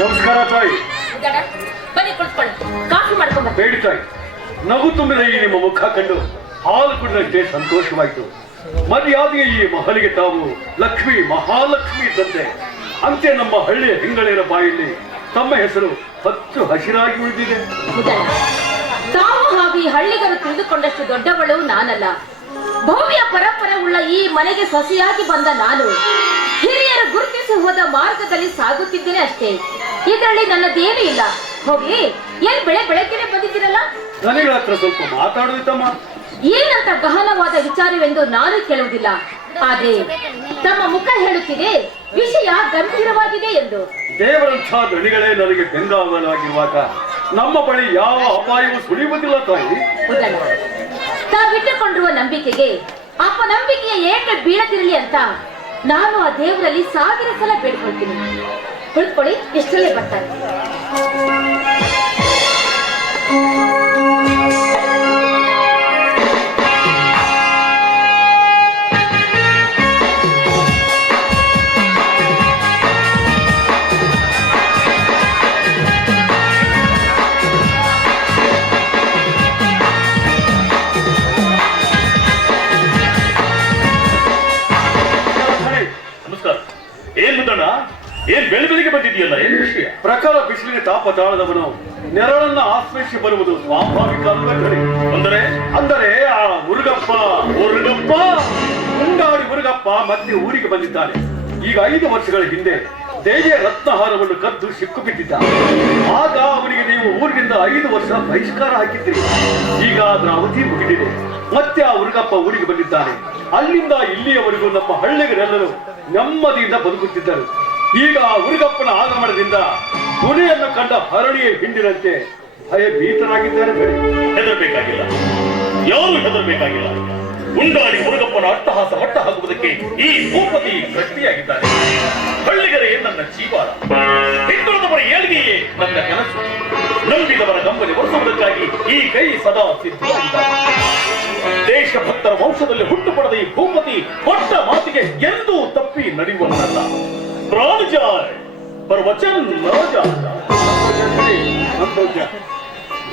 ನಮಸ್ಕಾರ ತಾಯಿ. ಬನ್ನಿ ಕುಳಿತುಕೊಳ್ಳಿ. ಕಾಫಿ ಮಾಡ್ಕೊಂಡು ಬೇಡಿ ತಾಯಿ. ನಗು ತುಂಬಿದ ಈ ನಿಮ್ಮ ಮುಖ ಕಂಡು ಹಾಲು ಕುಡಿದಂತೆ ಸಂತೋಷವಾಯಿತು. ಮರ್ಯಾದೆಯ ಈ ಮಹಲಿಗೆ ತಾವು ಲಕ್ಷ್ಮಿ ಮಹಾಲಕ್ಷ್ಮಿ ಇದ್ದಂತೆ ಅಂತೆ ನಮ್ಮ ಹಳ್ಳಿಯ ಹೆಂಗಳಿನ ಬಾಯಲ್ಲಿ ತಮ್ಮ ಹೆಸರು ಹತ್ತು ಹಸಿರಾಗಿ ಉಳಿದಿದೆ. ತಾವು ಹಾಗೂ ಈ ಹಳ್ಳಿಗರು ತಿಳಿದುಕೊಂಡಷ್ಟು ದೊಡ್ಡವಳು ನಾನಲ್ಲ. ಭವ್ಯ ಪರಂಪರೆ ಉಳ್ಳ ಈ ಮನೆಗೆ ಸಸಿಯಾಗಿ ಬಂದ ನಾನು. ಹಿರಿಯರು ಗುರುತಿಸಿ ಹೋದ ಮಾರ್ಗದಲ್ಲಿ ಸಾಗುತ್ತಿದ್ದೇನೆ ಅಷ್ಟೇ. ಇದರಲ್ಲಿ ನನ್ನದೇನು ಇಲ್ಲ. ಹೋಗಿ ಏನ್ ಬೆಳೆ ಬೆಳಕಿನ ಬಂದಿದ್ದೀರಲ್ಲ? ಹತ್ರ ಸ್ವಲ್ಪ ಏನಂತ ಗಹನವಾದ ವಿಚಾರವೆಂದು ನಾನು ಕೇಳುವುದಿಲ್ಲ. ಆದ್ರೆ ತಮ್ಮ ಮುಖ ಹೇಳುತ್ತಿದೆ ವಿಷಯ ಗಂಭೀರವಾಗಿದೆ ಎಂದು. ದೇವರಂಥ ದಣಿಗಳೇ ನನಗೆ ಬೆಂಗಾವಲಾಗಿರುವಾಗ ನಮ್ಮ ಬಳಿ ಯಾವ ಅಪಾಯವೂ ಸುಳಿಯುವುದಿಲ್ಲ ತಾಯಿ. ತಾವಿಟ್ಟುಕೊಂಡಿರುವ ನಂಬಿಕೆಗೆ ಅಪನಂಬಿಕೆಯ ಏಕೆ ಬೀಳದಿರಲಿ ಅಂತ ನಾನು ಆ ದೇವರಲ್ಲಿ ಸಾವಿರ ಸಲ ಬೇಡ್ಕೊಳ್ತೀನಿ. ಕುಳಿತುಕೊಳ್ಳಿ ಇಷ್ಟರಲ್ಲೇ ಬರ್ತಾರೆ. ಏನ್ ಬೆಳೆ ಬೆಳಿಗ್ಗೆ ಬಂದಿದೆಯಲ್ಲ ಏನ್ ವಿಷಯ? ಪ್ರಖರ ಬಿಸಿಲಿನ ತಾಪ ತಾಳದವನು ನೆರಳನ್ನ ಆಶ್ರಯಿಸಿ ಬರುವುದು ಸ್ವಾಭಾವಿಕ ಅಂದರೆ? ಅಂದರೆ ಆ ಮುರುಗಪ್ಪ ಮುರುಗಪ್ಪ! ಮುಂಗಾಡಿ ಮುರುಗಪ್ಪ ಮತ್ತೆ ಊರಿಗೆ ಬಂದಿದ್ದಾನೆ. ಈಗ ಐದು ವರ್ಷಗಳ ಹಿಂದೆ ದೇವಿಯ ರತ್ನಹಾರವನ್ನು ಕದ್ದು ಸಿಕ್ಕು ಬಿದ್ದಿದ್ದ ಆಗ ಅವನಿಗೆ ನೀವು ಊರಿನಿಂದ ಐದು ವರ್ಷ ಬಹಿಷ್ಕಾರ ಹಾಕಿದ್ದೀರಿ. ಈಗ ಅದರ ಅವಧಿ ಮುಗಿದಿದೆ. ಮತ್ತೆ ಆ ಮುರುಗಪ್ಪ ಊರಿಗೆ ಬಂದಿದ್ದಾನೆ. ಅಲ್ಲಿಂದ ಇಲ್ಲಿಯವರೆಗೂ ನಮ್ಮ ಹಳ್ಳಿಗರೆಲ್ಲರೂ ನೆಮ್ಮದಿಯಿಂದ ಬದುಕುತ್ತಿದ್ದರು. ಈಗ ಆ ಮುರುಗಪ್ಪನ ಆಗಮನದಿಂದ ಧ್ವನಿಯನ್ನು ಕಂಡ ಹರಳಿಯ ಹಿಂಡಿನಂತೆ ಭಯ ಭೀತರಾಗಿದ್ದಾರೆ ಹೆದರಬೇಕಾಗಿಲ್ಲ. ಯಾರು ಹೆದರಬೇಕಾಗಿಲ್ಲ. ಉಂಡಾಡಿ ಮುರುಗಪ್ಪನ ಅಟ್ಟಹಾಸ ಮಟ್ಟ ಹಾಕುವುದಕ್ಕೆ ಈ ಭೂಪತಿ ಗಟ್ಟಿಯಾಗಿದ್ದಾರೆ. ಹಳ್ಳಿಗರೇ ನನ್ನ ಜೀವಾರ ಹಿಂದುಳಿದವರ ಏಳಿಗೆಯೇ ನನ್ನ ಕನಸು. ನಂಬಿದವರ ಗಂಬಲಿ ಒರೆಸುವುದಕ್ಕಾಗಿ ಈ ಕೈ ಸದಾ ಸಿದ್ಧವಾಗಿದ್ದಾರೆ ದೇಶಭಕ್ತರ ವಂಶದಲ್ಲಿ ಹುಟ್ಟು ಈ ಭೂಪತಿ ಕೊಟ್ಟ ಮಾತಿಗೆ ಎಂದೂ ತಪ್ಪಿ ನಡೆಯುವವನಲ್ಲ पर वचन न जाए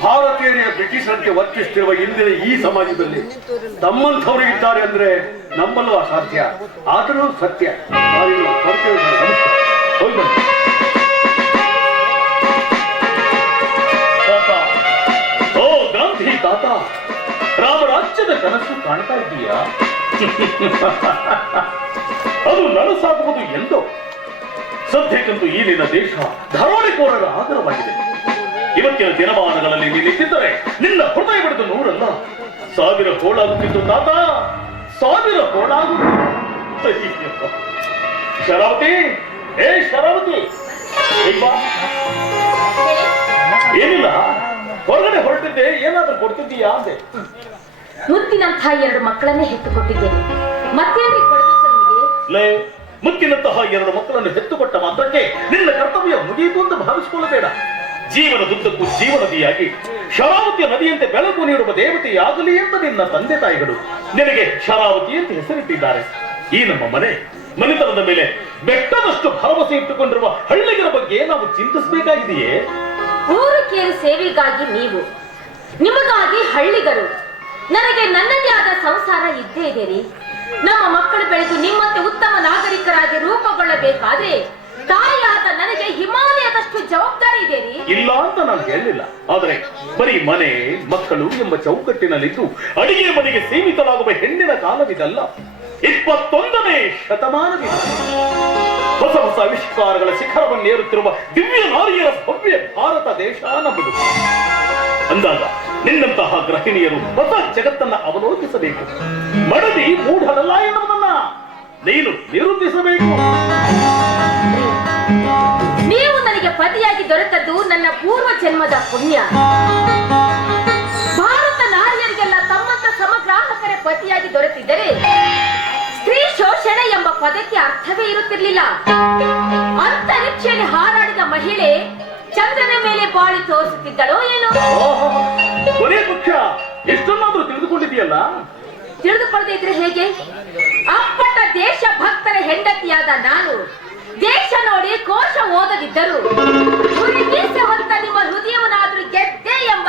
ಭಾರತೀಯರಿಗೆ ಬ್ರಿಟಿಷರಂತೆ ವರ್ತಿಸ್ತಿರುವ ಇಂದಿನ ಈ ಸಮಾಜದಲ್ಲಿ ತಮ್ಮಂಥವರು ಇದ್ದಾರೆ ಅಂದ್ರೆ ನಂಬಲು ಅಸಾಧ್ಯ. ಆದರೂ ಸತ್ಯ. ಓ ಗಾಂಧಿ ತಾತ ರಾಮರಾಜ್ಯದ ಕನಸು ಕಾಣ್ತಾ ಇದ್ದೀಯಾ ಅದು ನನಸಾಗುವುದು ಎಂದೋ. ಸದ್ಯಕ್ಕಂತೂ ಈ ನಿನ್ನ ದೇಶ ಧಾರಾಳಿಕೋರರ ಆಧಾರವಾಗಿದೆ. ಇವತ್ತಿನ ದಿನಮಾನಗಳಲ್ಲಿ ನೀನಿದ್ದರೆ ನಿನ್ನ ಹೃದಯ ಬಿಡಿದ ನೂರಲ್ಲ. ಸಾವಿರ ಹೋಳಾಗುತ್ತಿತ್ತು ತಾತ ಸಾವಿರ ಕೋಳಾಗುತ್ತಿತ್ತು. ಶರಾವತಿ ಏ ಶರಾವತಿ. ಏನಿಲ್ಲ ಹೊರಗಡೆ ಹೊರಟಿದ್ದೆ ಏನಾದ್ರೂ ಕೊಡ್ತಿದ್ದೀಯಾ ಅಂದೆ. ಮುತ್ತಿನಂತಹ ಎರಡು ಮಕ್ಕಳನ್ನೇ ಹೆತ್ತು ಕೊಟ್ಟಿದ್ದೇನೆ. ಮತ್ತೆ ಲೇ ಮುತ್ತಿನಂತಹ ಎರಡು ಮಕ್ಕಳನ್ನು ಹೆತ್ತುಕೊಟ್ಟ ಮಾತ್ರಕ್ಕೆ ನಿನ್ನ ಕರ್ತವ್ಯ ಮುಗಿಯಿತು ಅಂತ ಭಾವಿಸಿಕೊಳ್ಳಬೇಡ. ಜೀವನದುದ್ದಕ್ಕೂ ಜೀವನದಿಯಾಗಿ ಶರಾವತಿಯ ನದಿಯಂತೆ ಬೆಳಕು ನೀಡುವ ದೇವತೆಯಾಗಲಿ ಅಂತ ನಿನ್ನ ತಂದೆ ತಾಯಿಗಳು ನಿನಗೆ ಶರಾವತಿ ಅಂತ ಹೆಸರಿಟ್ಟಿದ್ದಾರೆ. ಈ ನಮ್ಮ ಮನೆ ಮನೆತನದ ಮೇಲೆ ಬೆಟ್ಟದಷ್ಟು ಭರವಸೆ ಇಟ್ಟುಕೊಂಡಿರುವ ಹಳ್ಳಿಗರ ಬಗ್ಗೆ ನಾವು ಚಿಂತಿಸಬೇಕಾಗಿದೆಯೇ? ಊರು ಕೇರಿ ಸೇವೆಗಾಗಿ ನೀವು, ನಿಮಗಾಗಿ ಹಳ್ಳಿಗರು, ನನಗೆ ನನ್ನದೇ ಆದ ಸಂಸಾರ ಇದ್ದೇ ಇದೆ ರೀ ನಮ್ಮ ಮಕ್ಕಳು ಬೆಳೆದು ನಿಮ್ಮಂತೆ ಉತ್ತಮ ನಾಗರಿಕರಾಗಿ ರೂಪುಗೊಳ್ಳಬೇಕಾದ್ರೆ ತಾಯಿಯಾದ ನನಗೆ ಹಿಮಾಲಯದಷ್ಟು ಜವಾಬ್ದಾರಿ ಇದೆ ಇಲ್ಲ ಅಂತ ನಾನು ಹೇಳಲಿಲ್ಲ ಆದರೆ ಬರೀ ಮನೆ, ಮಕ್ಕಳು ಎಂಬ ಚೌಕಟ್ಟಿನಲ್ಲಿದ್ದು ಅಡಿಗೆ ಮನೆಗೆ ಸೀಮಿತವಾಗುವ ಹೆಣ್ಣಿನ ಕಾಲವಿದಲ್ಲ. ಇಪ್ಪತ್ತೊಂದನೇ ಶತಮಾನವಿದೆ. ಹೊಸ ಹೊಸ ಆವಿಷ್ಕಾರಗಳ ಶಿಖರವನ್ನೇರುತ್ತಿರುವ ದಿವ್ಯ ನಾರಿಯರ ಭವ್ಯ ಭಾರತ ದೇಶ ನಮ್ಮದು. ಅಂದಾಗ ನಿನ್ನಂತಹ ಗ್ರಹಿಣಿಯರು ಹೊಸ ಜಗತ್ತನ್ನ ಅವಲೋಕಿಸಬೇಕು. ಮಡದಿ ಮೂಢರಲ್ಲ ಎನ್ನುವುದನ್ನ ನೀನು ನಿರೂಪಿಸಬೇಕು. ನೀವು ನನಗೆ ಪತಿಯಾಗಿ ದೊರೆತದ್ದು ನನ್ನ ಪೂರ್ವ ಜನ್ಮದ ಪುಣ್ಯ. ಭಾರತ ನಾರಿಯರಿಗೆಲ್ಲ ತಮ್ಮಂತ ಸಮಗ್ರಾಹಕರ ಪತಿಯಾಗಿ ದೊರೆತಿದ್ದರೆ ಸ್ತ್ರೀ ಶೋಷಣೆ ಎಂಬ ಪದಕ್ಕೆ ಅರ್ಥವೇ ಇರುತ್ತಿರಲಿಲ್ಲ. ಅಂತರಿಕ್ಷೆಯಲ್ಲಿ ಹಾರಾಡಿದ ಮಹಿಳೆ ಚಂದ್ರನ ಮೇಲೆ ಬಾಳಿ ತೋರಿಸುತ್ತಿದ್ದಳೋ ಏನೋ. ಕೊನೆ ಪಕ್ಷ ಎಷ್ಟನ್ನಾದ್ರೂ ತಿಳಿದುಕೊಂಡಿದೆಯಲ್ಲ ತಿಳಿದುಕೊಳ್ಳದೆ ಹೇಗೆ? ಅಪ್ಪಟ ದೇಶ ಭಕ್ತರ ಹೆಂಡತಿಯಾದ ನಾನು ದೇಶ ನೋಡಿ ಕೋಶ ಓದದಿದ್ದರು ಹೊತ್ತ ನಿಮ್ಮ ಹೃದಯವನ್ನಾದ್ರೂ ಗೆದ್ದೆ ಎಂಬ